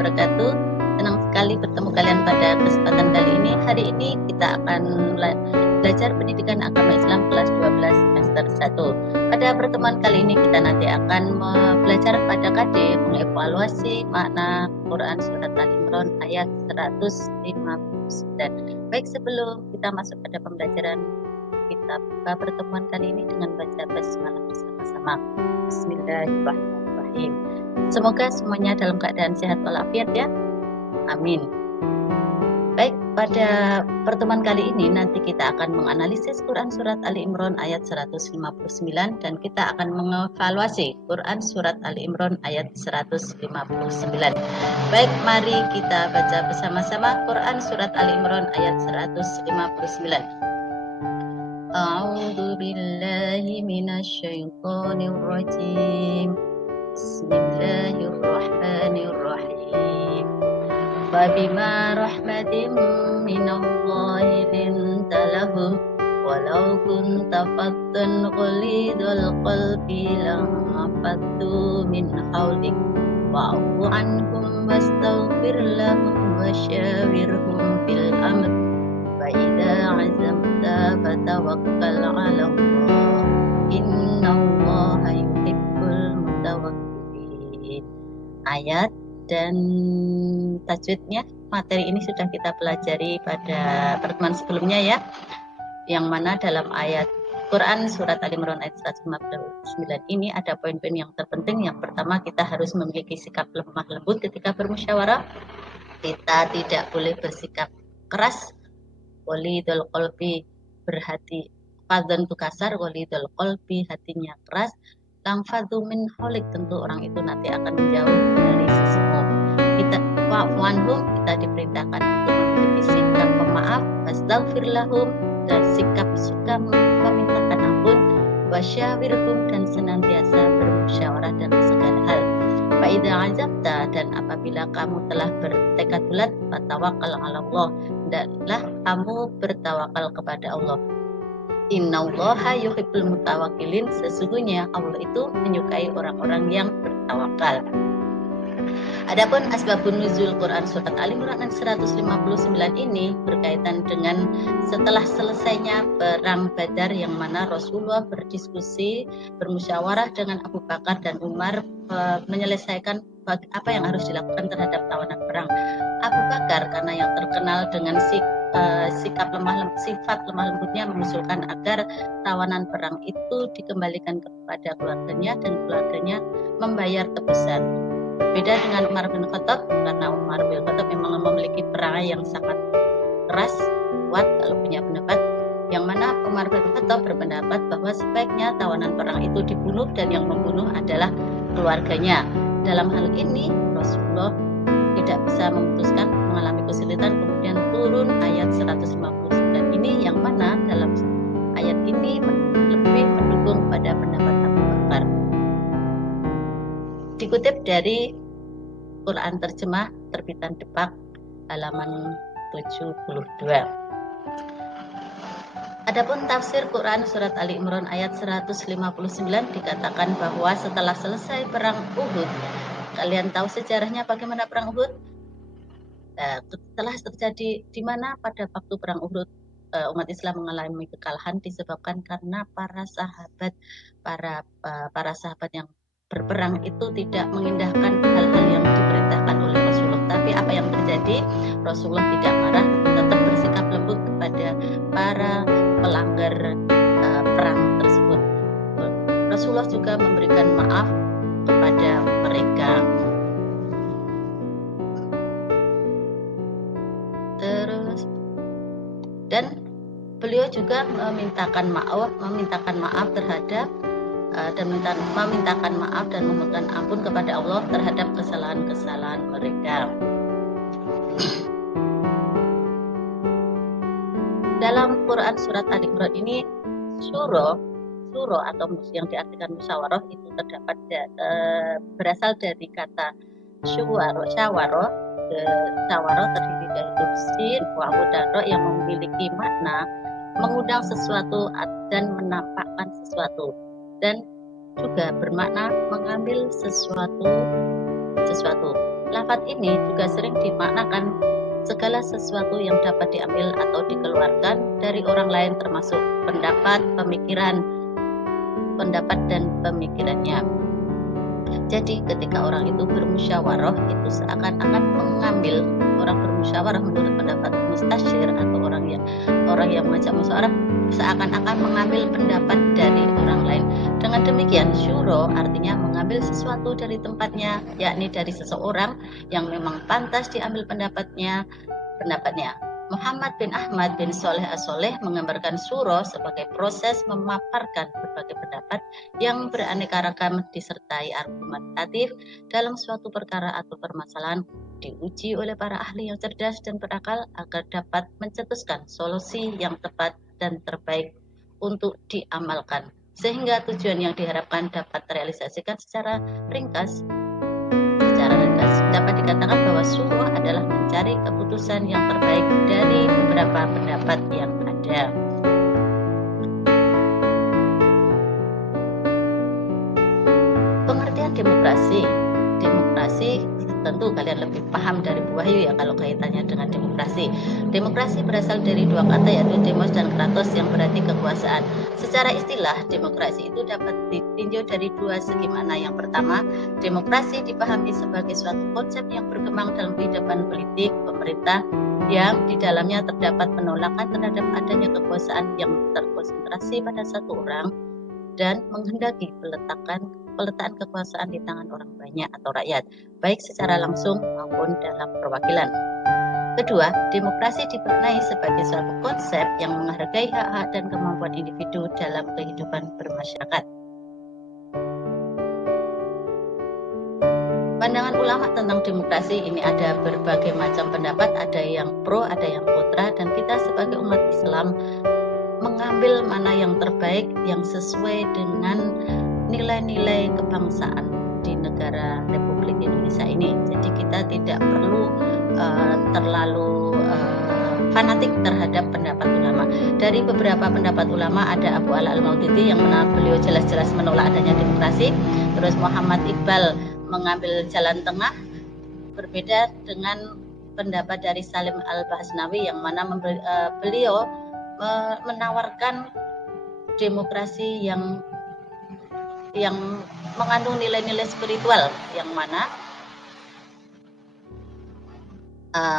wabarakatuh. Senang sekali bertemu kalian pada kesempatan kali ini. Hari ini kita akan belajar pendidikan agama Islam kelas 12 semester 1. Pada pertemuan kali ini kita nanti akan belajar pada KD mengevaluasi makna Quran Surat Al-Imran ayat 159. Baik, sebelum kita masuk pada pembelajaran, kita buka pertemuan kali ini dengan baca basmalah bersama-sama. Bismillahirrahmanirrahim. Semoga semuanya dalam keadaan sehat walafiat ya. Amin. Baik, pada pertemuan kali ini nanti kita akan menganalisis Quran Surat Ali Imran ayat 159 dan kita akan mengevaluasi Quran Surat Ali Imran ayat 159. Baik, mari kita baca bersama-sama Quran Surat Ali Imran ayat 159. A'udzu billahi minasy syaithanir rajim. Bismillahirrahmanirrahim. Fabima rahmatin minallahi linta lahum walau kunta faddan ghalidhal qalbi lanfaddu min hawlik wa'fu anhum wastaghfir lahum wasyawirhum fil amr fa idza 'azamta fatawakkal 'ala Allah innallaha yuhibbul mutawakkilin. Ayat dan tajwidnya materi ini sudah kita pelajari pada pertemuan sebelumnya ya, yang mana dalam ayat Quran Surat Al-Imran ayat 159 ini ada poin-poin yang terpenting. Yang pertama, kita harus memiliki sikap lemah lembut ketika bermusyawarah. Kita tidak boleh bersikap keras. Walidul qalbi, berhati fadhan tu kasar, walidul qalbi, hatinya keras. Langfadhu min holik, tentu orang itu nanti akan menjauh dari sisimu. Kita wa'fuanhum, kita diperintahkan untuk memiliki sikap pemaaf, wastaghfir lahum, dan sikap suka memintakan ampun, wasyawirhum, dan senantiasa bermusyawarah dalam segala hal. Fa idza 'azabta, dan apabila kamu telah bertekad bulat, fatawakkal 'ala Allah, hendaklah kamu bertawakal kepada Allah. Innallaha yuhibbul mutawakkilin, sesungguhnya Allah itu menyukai orang-orang yang bertawakal. Adapun asbabun nuzul Quran Surat Al-Imran 159 ini berkaitan dengan setelah selesainya perang Badar, yang mana Rasulullah berdiskusi, bermusyawarah dengan Abu Bakar dan Umar menyelesaikan apa yang harus dilakukan terhadap tawanan perang. Abu Bakar karena yang terkenal dengan sifat lemah lembutnya mengusulkan agar tawanan perang itu dikembalikan kepada keluarganya dan keluarganya membayar tebusan. Berbeda dengan Umar bin Khattab, karena Umar bin Khattab memang memiliki perangai yang sangat keras, kuat kalau punya pendapat, yang mana Umar bin Khattab berpendapat bahwa sebaiknya tawanan perang itu dibunuh dan yang membunuh adalah keluarganya. Dalam hal ini Rasulullah tidak bisa memutuskan, mengalami kesulitan, kemudian turun ayat 159 ini, yang mana dalam ayat ini lebih mendukung pada pendapat Abu Bakar. Dikutip dari Quran Terjemah terbitan Depak halaman 72. Adapun tafsir Quran Surat Ali Imran ayat 159 dikatakan bahwa setelah selesai perang Uhud, kalian tahu sejarahnya bagaimana perang Uhud? Setelah terjadi di mana pada waktu perang Uhud umat Islam mengalami kekalahan disebabkan karena para sahabat yang berperang itu tidak mengindahkan hal-hal yang diperintahkan oleh Rasulullah. Tapi apa yang terjadi? Rasulullah tidak marah, tetap bersikap lembut kepada para pelanggar perang tersebut. Rasulullah juga memberikan maaf kepada mereka. Dan beliau juga memintakan maaf terhadap dan memintakan maaf dan memohon ampun kepada Allah terhadap kesalahan-kesalahan mereka. Dalam Quran Surat Al-Imran ini surah atau yang diartikan musyawarah itu terdapat berasal dari kata syawaro terdiri dari sin, wawu, dan ro yang memiliki makna mengundang sesuatu dan menampakkan sesuatu, dan juga bermakna mengambil sesuatu sesuatu. Lafaz ini juga sering dimaknakan segala sesuatu yang dapat diambil atau dikeluarkan dari orang lain, termasuk pendapat, dan pemikirannya. Jadi ketika orang itu bermusyawarah, itu seakan-akan mengambil, orang bermusyawarah menurut pendapat mustasyir atau orang yang mengajak musyawarah, seakan-akan mengambil pendapat dari orang lain. Dengan demikian, syuro artinya mengambil sesuatu dari tempatnya, yakni dari seseorang yang memang pantas diambil pendapatnya. Muhammad bin Ahmad bin Soleh As-Soleh menggambarkan syuro sebagai proses memaparkan berbagai pendapat yang beraneka ragam disertai argumentatif dalam suatu perkara atau permasalahan, diuji oleh para ahli yang cerdas dan berakal agar dapat mencetuskan solusi yang tepat dan terbaik untuk diamalkan, sehingga tujuan yang diharapkan dapat terrealisasikan secara ringkas. Dapat dikatakan bahwa syuro adalah mencari keputusan yang terbaik dari beberapa pendapat yang ada. Pengertian demokrasi tentu kalian lebih paham dari Bu Wahyu ya kalau kaitannya dengan demokrasi. Demokrasi berasal dari dua kata, yaitu demos dan kratos, yang berarti kekuasaan. Secara istilah, demokrasi itu dapat ditinjau dari dua segi mana. Yang pertama, demokrasi dipahami sebagai suatu konsep yang berkembang dalam kehidupan politik pemerintah yang di dalamnya terdapat penolakan terhadap adanya kekuasaan yang terkonsentrasi pada satu orang dan menghendaki peletakan kekuasaan di tangan orang banyak atau rakyat, baik secara langsung maupun dalam perwakilan. Kedua, demokrasi dimaknai sebagai suatu konsep yang menghargai hak-hak dan kemampuan individu dalam kehidupan bermasyarakat. Pandangan ulama tentang demokrasi ini ada berbagai macam pendapat, ada yang pro, ada yang kontra, dan kita sebagai umat Islam mengambil mana yang terbaik yang sesuai dengan nilai-nilai kebangsaan di negara Republik Indonesia ini. Jadi kita tidak perlu terlalu fanatik terhadap pendapat ulama. Dari beberapa pendapat ulama ada Abu Ala Al-Maududi yang beliau jelas-jelas menolak adanya demokrasi. Terus Muhammad Iqbal mengambil jalan tengah, berbeda dengan pendapat dari Salim Al-Bahsnawi yang mana beliau menawarkan demokrasi yang mengandung nilai-nilai spiritual, yang mana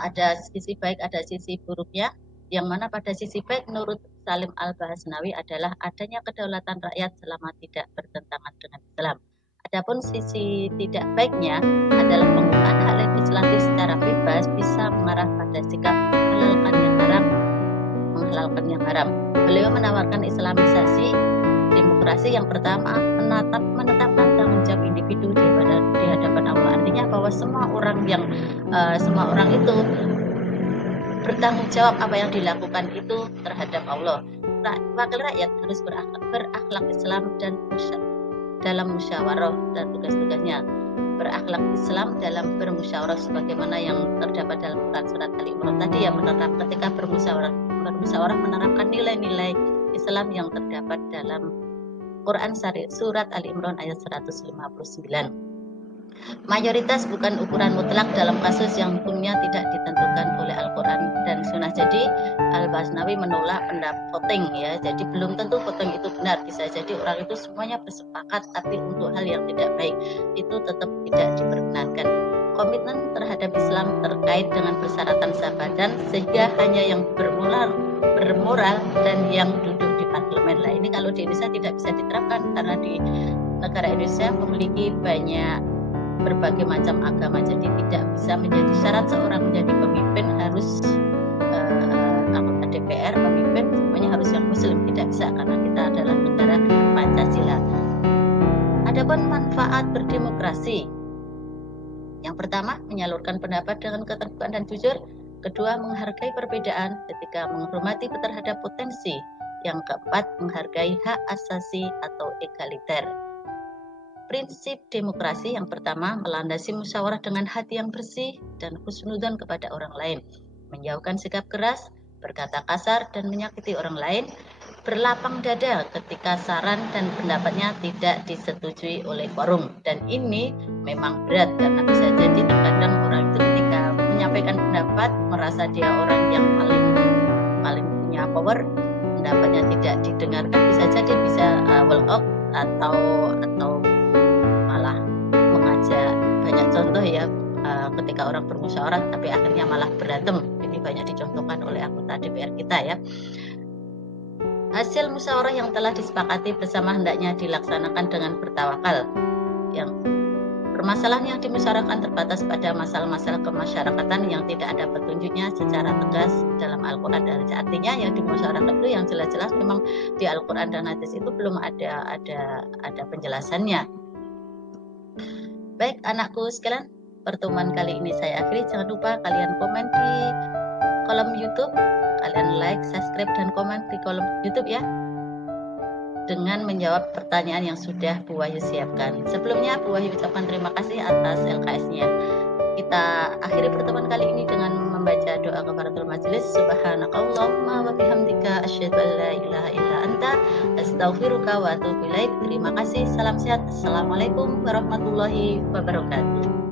ada sisi baik, ada sisi buruknya. Yang mana pada sisi baik menurut Salim Al-Bahsnawi adalah adanya kedaulatan rakyat selama tidak bertentangan dengan Islam. Adapun sisi tidak baiknya adalah penggunaan hak legislatif secara bebas bisa mengarah pada sikap menghalalkan yang haram. Beliau menawarkan Islamisasi demokrasi yang pertama menetapkan tanggung jawab individu di hadapan Allah. Artinya bahwa semua orang itu bertanggung jawab apa yang dilakukan itu terhadap Allah. Wakil rakyat harus berakhlak Islam dan dalam musyawarah dan tugas-tugasnya. Berakhlak Islam dalam bermusyawarah sebagaimana yang terdapat dalam Quran surat Ali Imran tadi, yang ketika bermusyawarah menerapkan nilai-nilai Islam yang terdapat dalam Quran surat Ali Imran ayat 159. Mayoritas bukan ukuran mutlak dalam kasus yang hukumnya tidak ditentukan oleh Al-Quran dan Sunnah. Jadi Al-Bahsnawi menolak pendapat voting ya. Jadi belum tentu voting itu benar. Bisa jadi orang itu semuanya bersepakat, tapi untuk hal yang tidak baik itu tetap tidak diperkenankan. Komitmen terhadap Islam terkait dengan persyaratan sahabat, sehingga hanya yang bermoral dan yang duduk di parlemen lah. Ini kalau di Indonesia tidak bisa diterapkan karena di negara Indonesia memiliki berbagai macam agama, jadi tidak bisa menjadi syarat seorang menjadi pemimpin harus anggota DPR, pemimpin semuanya harus yang Muslim, tidak bisa karena kita adalah negara Pancasila. Adapun manfaat berdemokrasi, yang pertama menyalurkan pendapat dengan keterbukaan dan jujur. Kedua, menghargai perbedaan. Ketiga, menghormati terhadap potensi. Yang keempat, menghargai hak asasi atau egaliter. Prinsip demokrasi yang pertama melandasi musyawarah dengan hati yang bersih dan husnudzon kepada orang lain, menjauhkan sikap keras, berkata kasar dan menyakiti orang lain, berlapang dada ketika saran dan pendapatnya tidak disetujui oleh quorum. Dan ini memang berat, karena bisa jadi terkadang orang itu ketika menyampaikan pendapat merasa dia orang yang paling punya power, pendapatnya tidak didengarkan, bisa jadi bisa walk out atau malah mengajak. Banyak contoh ya, ketika orang bermusyawarah tapi akhirnya malah berantem. Ini banyak dicontohkan oleh anggota DPR kita ya. Hasil musyawarah yang telah disepakati bersama hendaknya dilaksanakan dengan bertawakal. Yang permasalahan yang dimusyawarahkan terbatas pada masalah-masalah kemasyarakatan yang tidak ada petunjuknya secara tegas dalam Al-Quran dan hadis. Artinya yang dimusyawarahkan itu yang jelas-jelas memang di Al-Quran dan hadis itu belum ada penjelasannya. Baik anakku sekalian, pertemuan kali ini saya akhiri. Jangan lupa kalian komen di kolom YouTube, kalian like, subscribe, dan komen di kolom YouTube ya, dengan menjawab pertanyaan yang sudah Bu Wahyu siapkan. Sebelumnya Bu Wahyu ucapkan terima kasih atas LKS-nya. Kita akhiri pertemuan kali ini dengan membaca doa kafaratul majelis. Subhanakallahumma wa bihamdika asyhadu an la ilaha illa anta astaghfiruka wa atubu ilaik. Terima kasih. Salam sehat. Assalamualaikum warahmatullahi wabarakatuh.